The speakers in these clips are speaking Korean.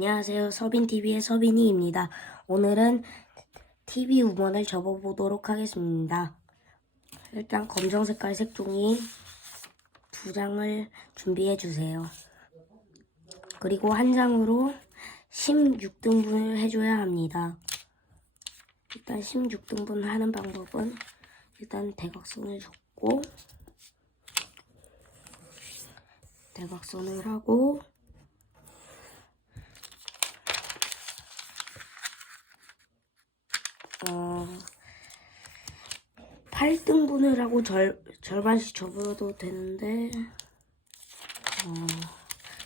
안녕하세요. 서빈TV의 서빈이입니다. 오늘은 TV 우먼을 접어보도록 하겠습니다. 일단 검정 색깔 색종이 2장을 준비해 주세요. 그리고 한 장으로 16등분을 해줘야 합니다. 일단 16등분 하는 방법은 일단 대각선을 줬고 대각선을 하고 8등분을 하고 절반씩 접어도 되는데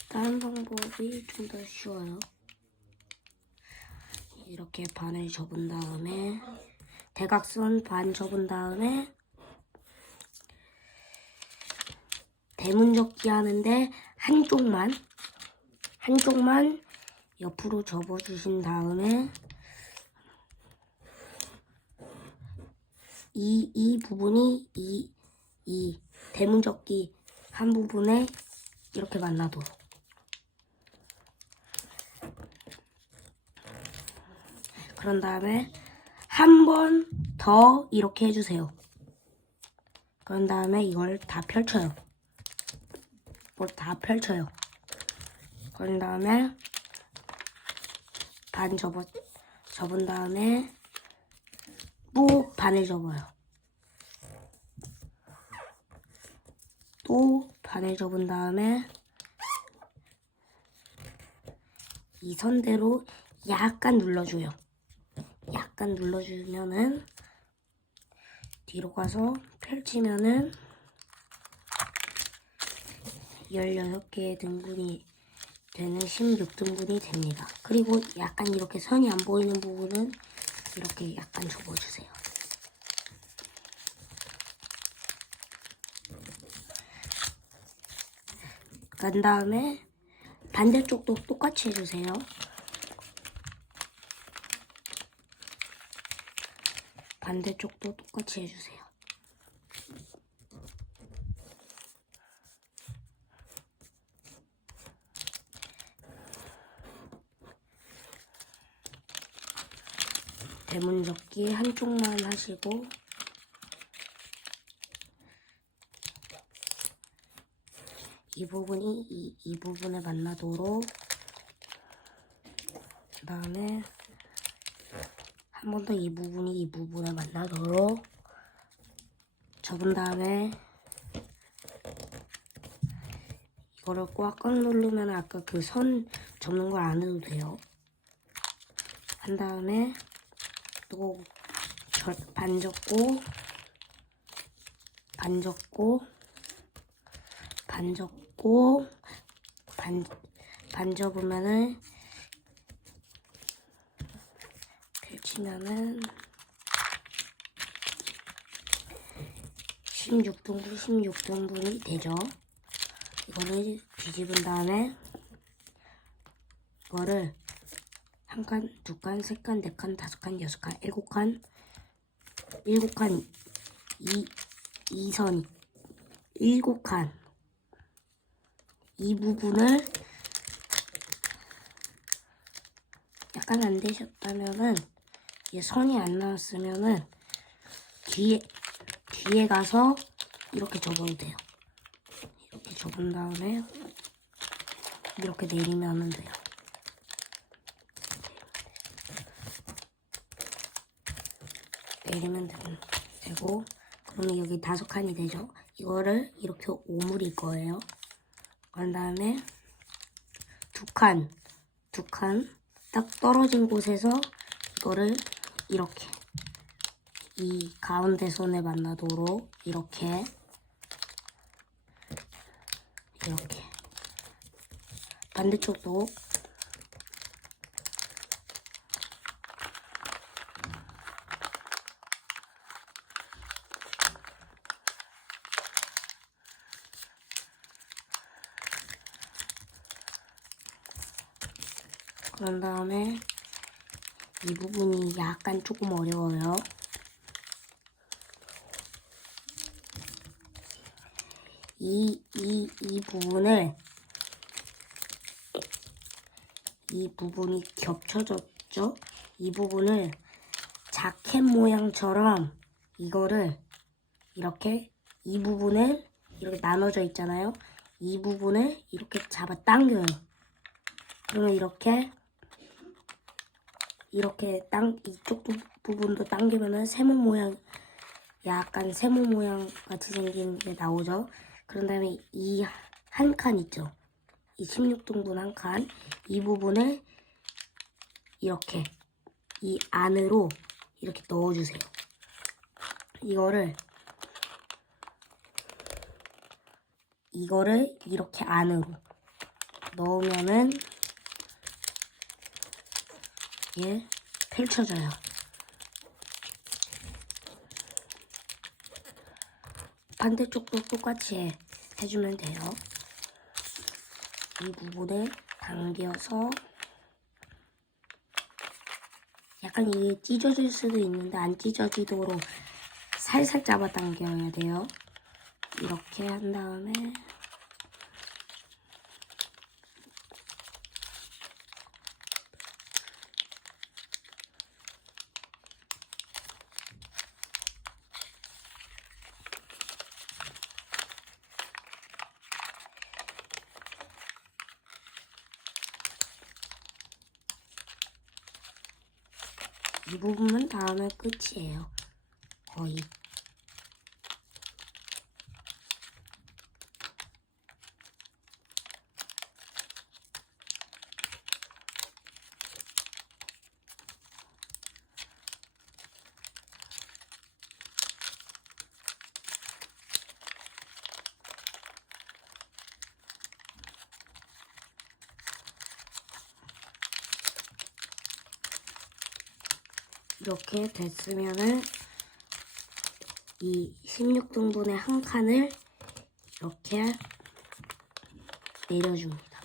다른 방법이 좀 더 쉬워요. 이렇게 반을 접은 다음에 대각선 반 접은 다음에 대문접기 하는데 한쪽만 옆으로 접어주신 다음에 이 부분이 이 대문접기 한 부분에 이렇게 만나도록. 그런 다음에 한 번 더 이렇게 해주세요. 그런 다음에 이걸 다 펼쳐요. 그런 다음에 반 접은 다음에 또 반을 접어요. 또 반을 접은 다음에 이 선대로 약간 눌러줘요. 약간 눌러주면은 뒤로 가서 펼치면은 16개의 등분이 되는 16등분이 됩니다. 그리고 약간 이렇게 선이 안 보이는 부분은 이렇게 약간 접어주세요. 그 다음에 반대쪽도 똑같이 해주세요. 반대쪽도 똑같이 해주세요. 대문접기 한쪽만 하시고 이 부분이 이 부분에 만나도록, 그 다음에 한 번 더 이 부분이 이 부분에 만나도록 접은 다음에 이거를 꽉꽉 누르면 아까 그 선 접는 걸 안 해도 돼요. 한 다음에 또 반 접고 반 접으면은 펼치면은 16등분이 되죠. 이거를 뒤집은 다음에 이거를 한 칸, 두 칸, 세 칸, 네 칸, 다섯 칸, 여섯 칸, 일곱 칸, 이 선이 일곱 칸, 이 부분을 약간 안 되셨다면은, 선이 안 나왔으면은 뒤에 가서 이렇게 접어도 돼요. 이렇게 접은 다음에 이렇게 내리면 돼요. 내리면 되고, 그러면 여기 5칸이 되죠. 이거를 이렇게 오므릴 거예요. 그런 다음에 두 칸 딱 떨어진 곳에서 이거를 이렇게 이 가운데 선에 만나도록 이렇게 반대쪽도 그런 다음에 이 부분이 약간 조금 어려워요. 이 부분을 이 부분이 겹쳐졌죠? 이 부분을 자켓 모양처럼 이거를 이렇게 이 부분을 이렇게 나눠져 있잖아요. 이 부분을 이렇게 잡아 당겨요. 그러면 이렇게 이쪽 부분도 당기면은 세모 모양, 약간 세모 모양 같이 생긴 게 나오죠. 그런 다음에 이 한 칸 있죠. 이 16등분 한 칸, 이 부분을 이렇게 이 안으로 이렇게 넣어주세요. 이거를 이렇게 안으로 넣으면은 이게 펼쳐져요. 반대쪽도 똑같이 해주면 돼요. 이 부분을 당겨서 약간 이게 찢어질 수도 있는데 안 찢어지도록 살살 잡아당겨야 돼요. 이렇게 한 다음에 이 부분은 다음에 끝이에요. 거의. 이렇게 됐으면은 이 16등분의 한 칸을 이렇게 내려줍니다.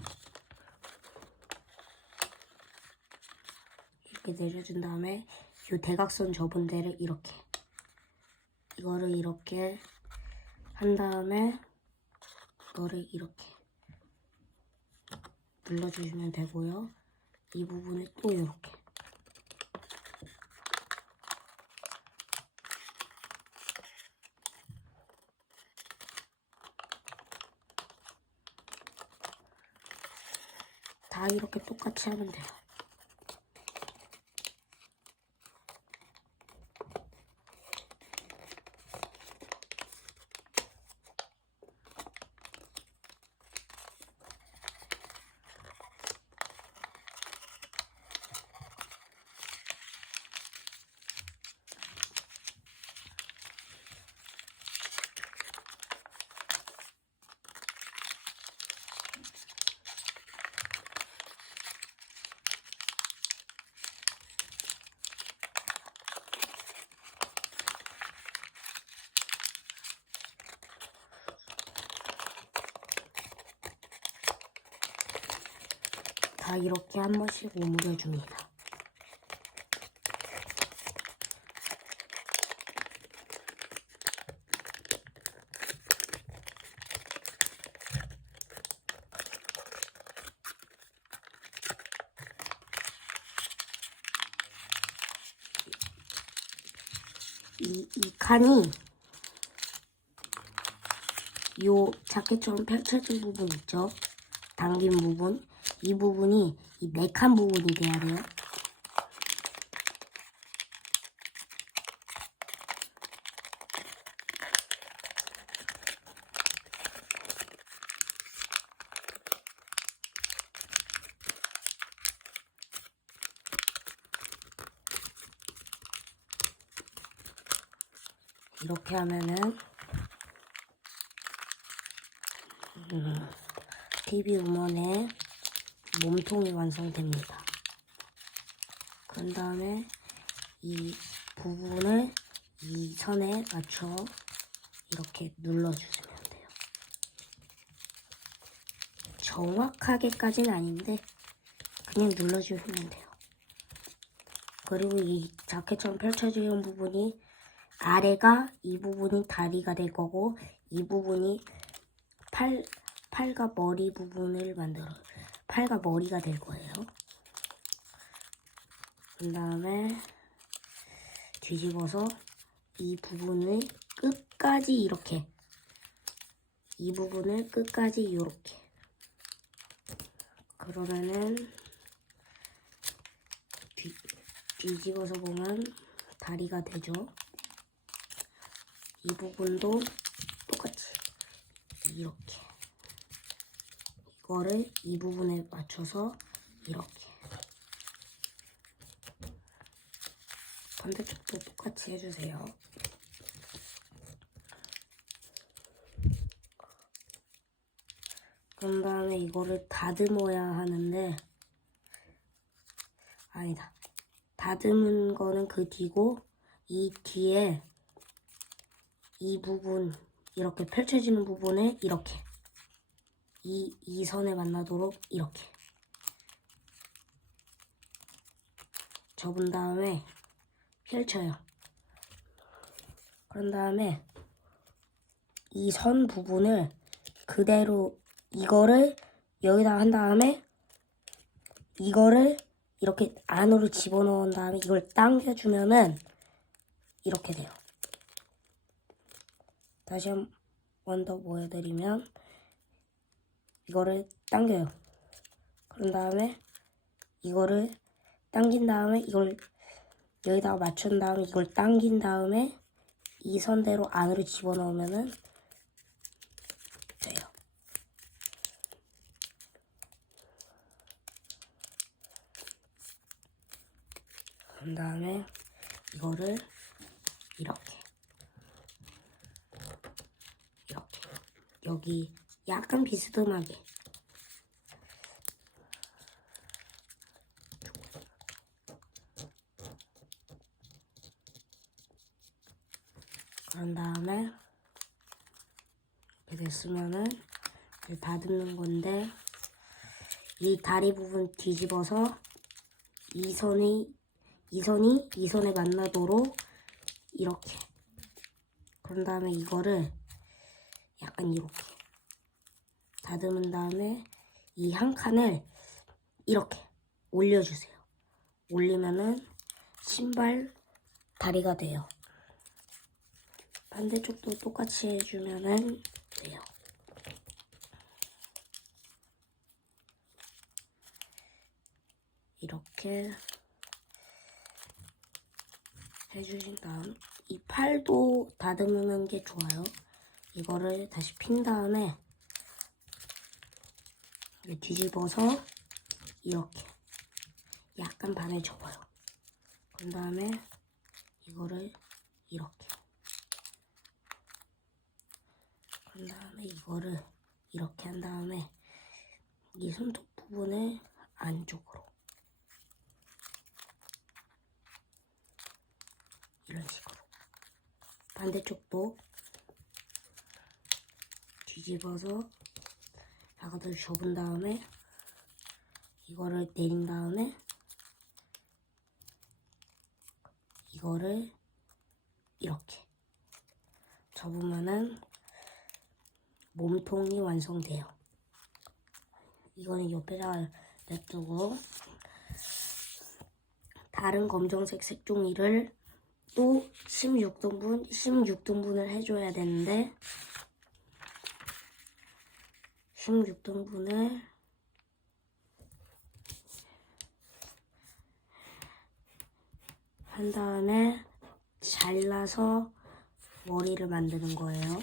이렇게 내려준 다음에 이 대각선 접은 데를 이거를 이렇게 한 다음에 이거를 이렇게 눌러주시면 되고요. 이 부분을 또 이렇게 다 이렇게 똑같이 하면 돼요. 다 이렇게 한 번씩 오므려줍니다. 이 칸이 요 자켓처럼 펼쳐진 부분 있죠? 당긴 부분. 이 부분이 이 4칸 부분이 돼야 돼요. 이렇게 하면은 TV 우먼의 몸통이 완성됩니다. 그런 다음에 이 부분을 이 선에 맞춰 이렇게 눌러주시면 돼요. 정확하게까지는 아닌데 그냥 눌러주시면 돼요. 그리고 이 자켓처럼 펼쳐지는 부분이 아래가 이 부분이 다리가 될 거고 이 부분이 팔과 머리 부분을 팔과 머리가 될 거예요. 그 다음에 뒤집어서 이 부분을 끝까지 이렇게, 이 부분을 끝까지 이렇게. 그러면은 뒤집어서 보면 다리가 되죠. 이 부분도 똑같이 이렇게, 이거를 이 부분에 맞춰서 이렇게, 반대쪽도 똑같이 해주세요. 그런 다음에 이거를 다듬어야 하는데, 아니다, 다듬은 거는 그 뒤고, 이 뒤에 이 부분, 이렇게 펼쳐지는 부분을 이렇게, 이 선에 만나도록 이렇게 접은 다음에 펼쳐요. 그런 다음에 이 선 부분을 그대로, 이거를 여기다 한 다음에 이거를 이렇게 안으로 집어넣은 다음에 이걸 당겨주면은 이렇게 돼요. 다시 한 번 더 보여드리면 이거를 당겨요. 그런 다음에 이거를 당긴 다음에 이걸 여기다가 맞춘 다음에 이걸 당긴 다음에 이 선대로 안으로 집어넣으면은 돼요. 그런 다음에 이거를 이렇게 여기 약간 비스듬하게 그런 다음에 이렇게 됐으면은 이제 다듬는 건데, 이 다리 부분 뒤집어서 이 선이 이 선에 만나도록 이렇게, 그런 다음에 이거를 약간 이렇게 다듬은 다음에 이 한 칸을 이렇게 올려주세요. 올리면은 신발 다리가 돼요. 반대쪽도 똑같이 해주면은 돼요. 이렇게 해주신 다음 이 팔도 다듬는 게 좋아요. 이거를 다시 핀 다음에 뒤집어서 이렇게 약간 반을 접어요. 그런 다음에 이거를 이렇게, 그런 다음에 이거를 이렇게 한 다음에 이 손톱 부분을 안쪽으로 이런 식으로, 반대쪽도 뒤집어서 바가지를 접은 다음에 이거를 내린 다음에 이거를 이렇게 접으면은 몸통이 완성돼요. 이거는 옆에다 냅두고 다른 검정색 색종이를 또 16등분을 해줘야 되는데, 16등분을 한 다음에 잘라서 머리를 만드는 거예요.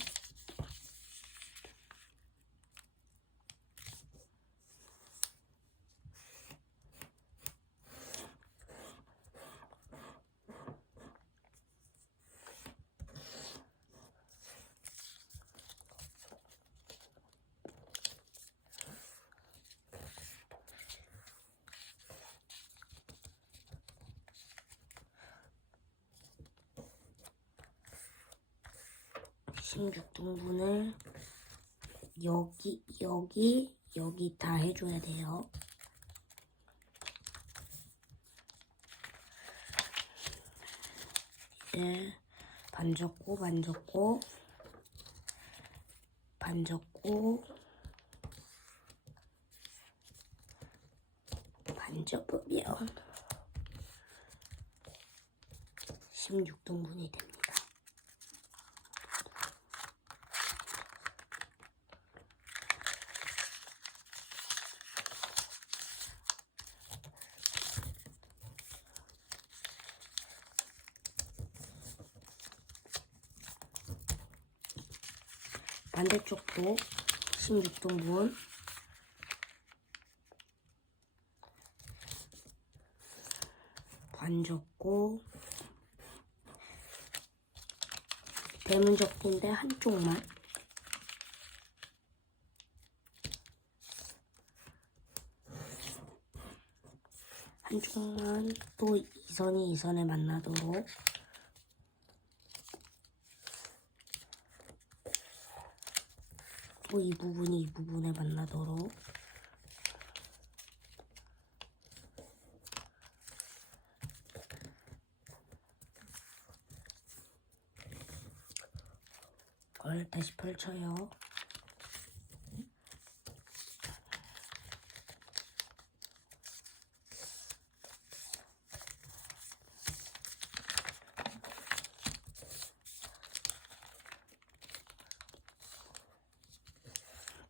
(16등분을) 여기 다 해줘야 돼요. 이제 반접고 반접으면 16등분이 됩니다. 반대쪽도 16등분 반 접고 대문 접기인데 한쪽만 또 이 선이 이 선에 만나도록 또 이 부분이 이 부분에 만나도록 그걸 다시 펼쳐요.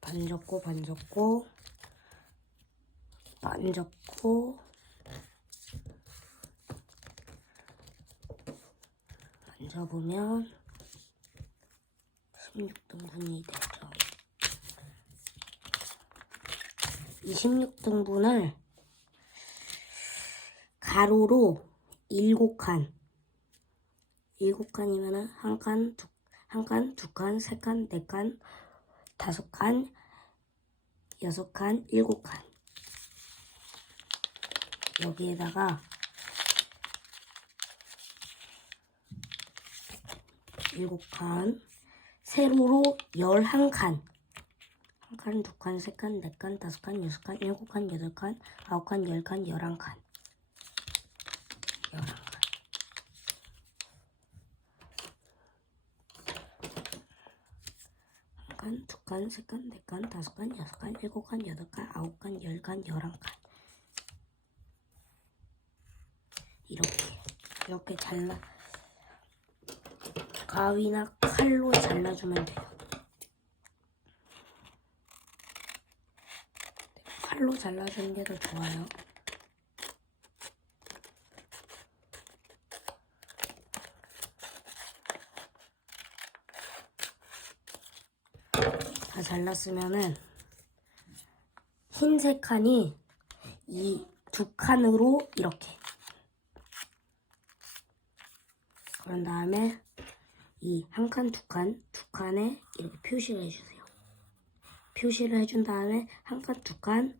반 접고 반 접고 반 접고 반 접으면 16등분이 되죠. 이 16등분을 가로로 7칸 7칸이면은 한 칸, 두 칸, 세 칸, 네 칸, 5칸, 6칸, 7칸 여기에다가 7칸 세로로 11칸 한 칸, 두 칸, 세 칸, 네 칸, 5칸, 6칸, 7칸, 8칸, 9칸, 10칸, 11칸 11칸 한 칸, 두 칸, 세 칸, 네 칸, 5칸, 6칸, 7칸, 8칸, 9칸, 10칸, 11칸 이렇게 잘라 가위나 칼로 잘라주면 돼요. 칼로 잘라주는 게 더 좋아요. 다 잘랐으면은 흰색 칸이 이 두 칸으로 이렇게 그런 다음에 이 한 칸, 두 칸에 이렇게 표시를 해주세요. 표시를 해준 다음에 한 칸, 두 칸,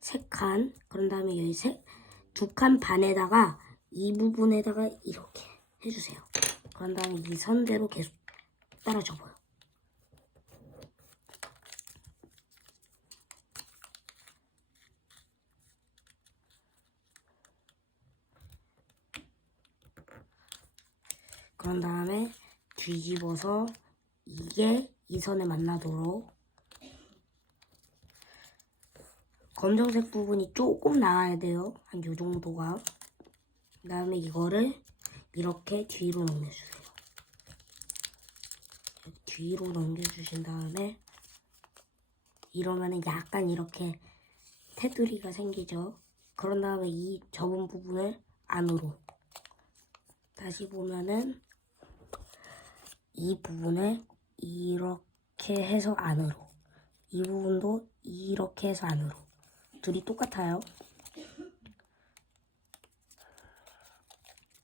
세 칸, 그런 다음에 여기 두 칸 반에다가 이 부분에다가 이렇게 해주세요. 그런 다음에 이 선대로 계속 따라 접어요. 그런 다음에 뒤집어서 이게 이 선에 만나도록 검정색 부분이 조금 나와야 돼요. 한 요 정도가. 그 다음에 이거를 이렇게 뒤로 넘겨주세요. 뒤로 넘겨주신 다음에 이러면은 약간 이렇게 테두리가 생기죠. 그런 다음에 이 접은 부분을 안으로 다시 보면은 이 부분을 이렇게 해서 안으로 이 부분도 이렇게 해서 안으로 둘이 똑같아요.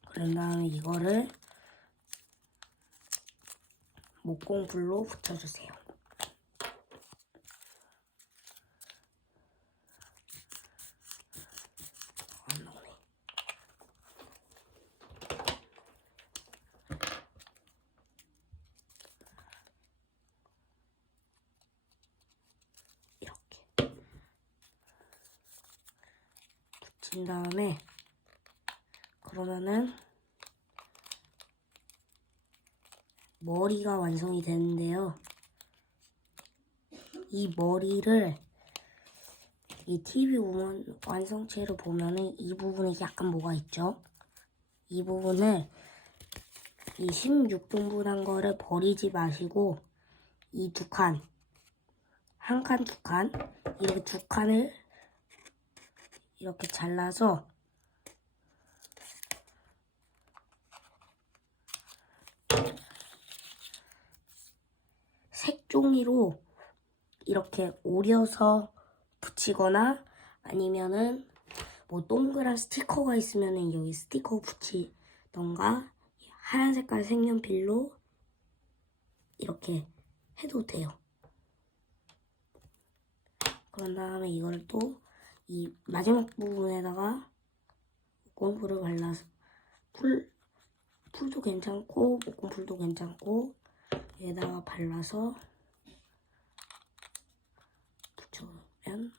그런 다음에 이거를 목공불로 붙여주세요. 안 나오네. 이렇게 붙인 다음에 그러면은 머리가 완성이 되는데요. 이 머리를 이 TV 완성체를 보면은 이 부분에 약간 뭐가 있죠? 이 부분을 이 16등분한 거를 버리지 마시고 이 두 칸, 한 칸, 두 칸, 이렇게 두 칸을 이렇게 잘라서 색종이로 이렇게 오려서 붙이거나 아니면은 뭐 동그란 스티커가 있으면은 여기 스티커 붙이던가 하얀 색깔 색연필로 이렇게 해도 돼요. 그런 다음에 이걸 또 이 마지막 부분에다가 목공풀을 발라서 풀도 괜찮고 목공풀도 괜찮고 여기다가 발라서 붙여주면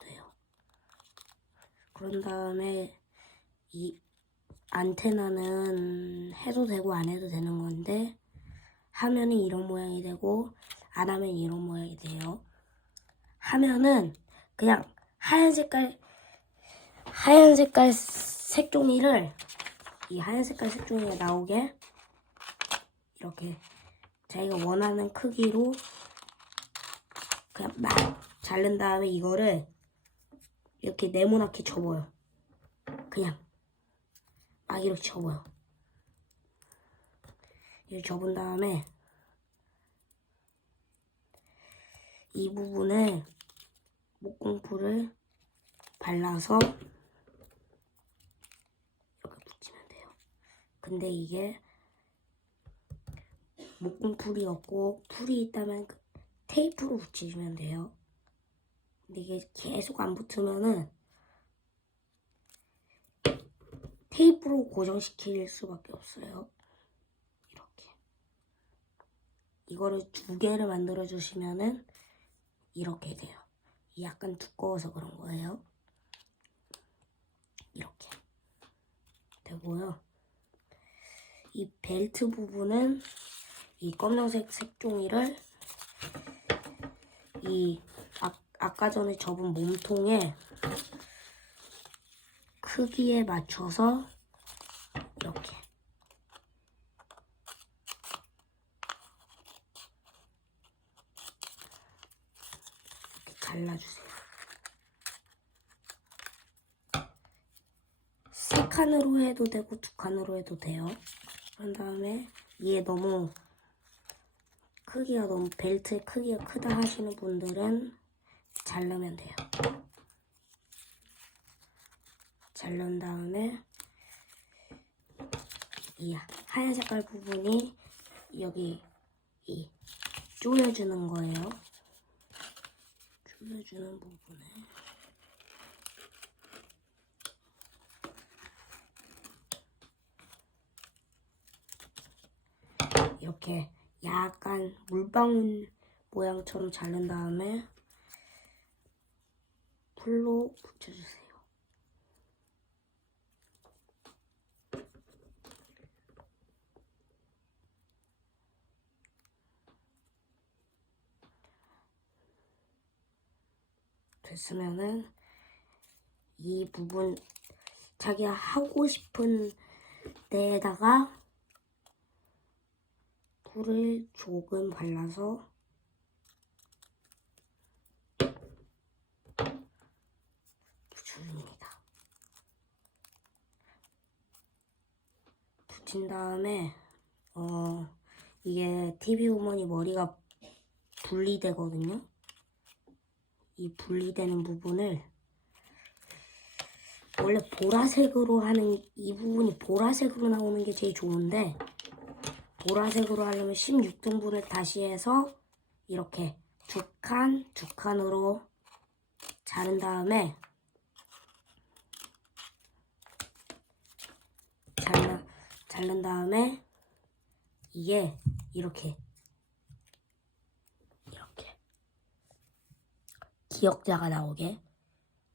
돼요. 그런 다음에 이 안테나는 해도 되고 안 해도 되는 건데 하면은 이런 모양이 되고 안 하면 이런 모양이 돼요. 하면은 그냥 하얀 색깔 색종이를 이 하얀 색깔 색종이가 나오게 이렇게 자기가 원하는 크기로 그냥 막 자른 다음에 이거를 이렇게 네모나게 접어요. 그냥 막 이렇게 접어요. 이렇게 접은 다음에 이 부분에 목공풀을 발라서 이렇게 붙이면 돼요. 근데 이게 목공풀이 없고 풀이 있다면 테이프로 붙이시면 돼요. 근데 이게 계속 안 붙으면은 테이프로 고정시킬 수밖에 없어요. 이렇게 이거를 두 개를 만들어 주시면은 이렇게 돼요. 약간 두꺼워서 그런 거예요. 이렇게 되고요. 이 벨트 부분은 이 검정색 색종이를 이 아까 전에 접은 몸통에 크기에 맞춰서 이렇게 잘라주세요. 세 칸으로 해도 되고 두 칸으로 해도 돼요. 그런 다음에 얘 너무 크기가 너무 벨트의 크기가 크다 하시는 분들은 자르면 돼요. 자른 다음에 이 하얀 색깔 부분이 여기 이 조여주는 거예요. 조여주는 부분에 이렇게 약간 물방울 모양처럼 자른 다음에 풀로 붙여주세요. 됐으면은 이 부분 자기가 하고 싶은 데에다가 풀을 조금 발라서 붙여줍니다. 붙인 다음에 이게 TV 우먼이 머리가 분리되거든요. 이 분리되는 부분을 원래 보라색으로 하는 이 부분이 보라색으로 나오는 게 제일 좋은데 보라색으로 하려면 16등분을 다시 해서 이렇게 두 칸으로 자른 다음에 자른 다음에 이게 이렇게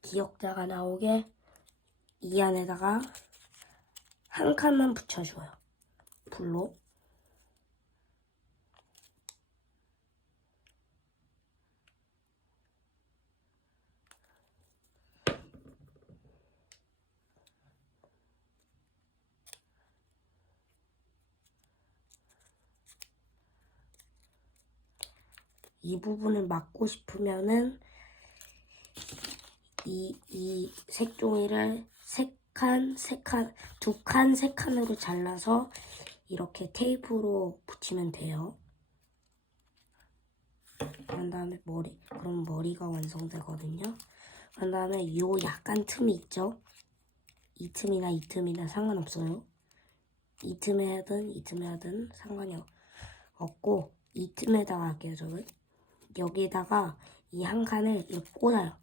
기역자가 나오게 이 안에다가 한 칸만 붙여줘요. 불로. 이 부분을 막고 싶으면은 이 색종이를 두 칸, 세 칸으로 잘라서 이렇게 테이프로 붙이면 돼요. 그런 다음에 그럼 머리가 완성되거든요. 그런 다음에 요 약간 틈이 있죠? 이 틈이나 상관없어요. 이 틈에 하든 상관이 없고, 이 틈에다가 할게요, 저는. 여기에다가 이 한 칸을 이렇게 꽂아요.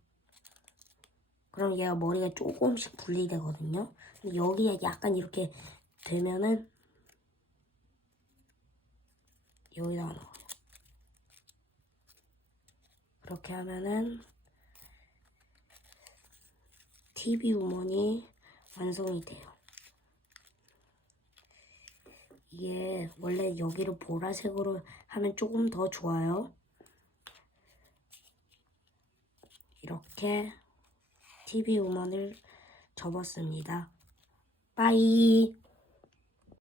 그럼 얘가 머리가 조금씩 분리되거든요. 근데 여기에 약간 이렇게 되면은 여기다가 넣어요. 그렇게 하면은 TV 우먼이 완성이 돼요. 이게 원래 여기를 보라색으로 하면 조금 더 좋아요. 이렇게 TV 우먼을 접었습니다. 빠이.